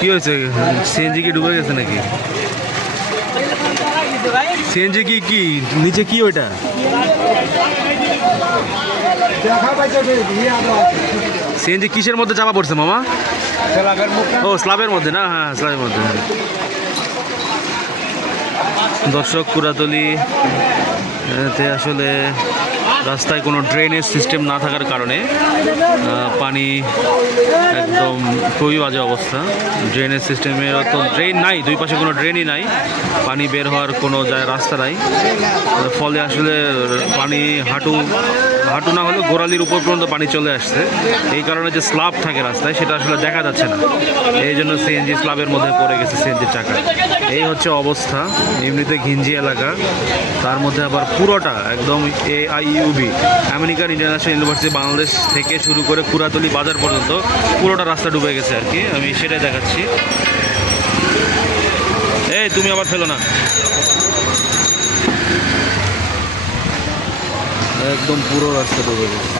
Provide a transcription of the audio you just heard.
কি হয়েছে? সিএনজি কি ডুবে গেছে নাকি? সিএনজি কি নিচে কি ওইটা? সিএনজি কিসের মধ্যে চাপা পড়ছে মামা? ও স্ল্যাবের মধ্যে না? হ্যাঁ স্ল্যাবের মধ্যে। দর্শক, কুড়াতলি তে আসলে রাস্তায় কোনো ড্রেনেজ সিস্টেম না থাকার কারণে পানি একদম খুবই বাজে অবস্থা। ড্রেনেজ সিস্টেমের তো ড্রেন নাই, দুই পাশে কোনো ড্রেনই নাই, পানি বের হওয়ার কোনো রাস্তা নাই। ফলে আসলে পানি হাঁটু না হলেও গোড়ালির উপর পর্যন্ত পানি চলে আসছে। এই কারণে যে স্ল্যাব থাকে রাস্তায় সেটা আসলে দেখা যাচ্ছে না, এই জন্য সিএনজি স্ল্যাবের মধ্যে পড়ে গেছে সিএনজির চাকা। এই হচ্ছে অবস্থা। এমনিতে ঘিঞ্জি এলাকা, তার মধ্যে আবার পুরোটা একদম AIUB American international university Bangladesh থেকে শুরু করে কুড়াতলি বাজার পর্যন্ত পুরোটা রাস্তা ডুবে গেছে আর কি। আমি সেটাই দেখাচ্ছি। এই তুমি আবার ফেলো না, একদম পুরো রাস্তা ডুবে গেছে।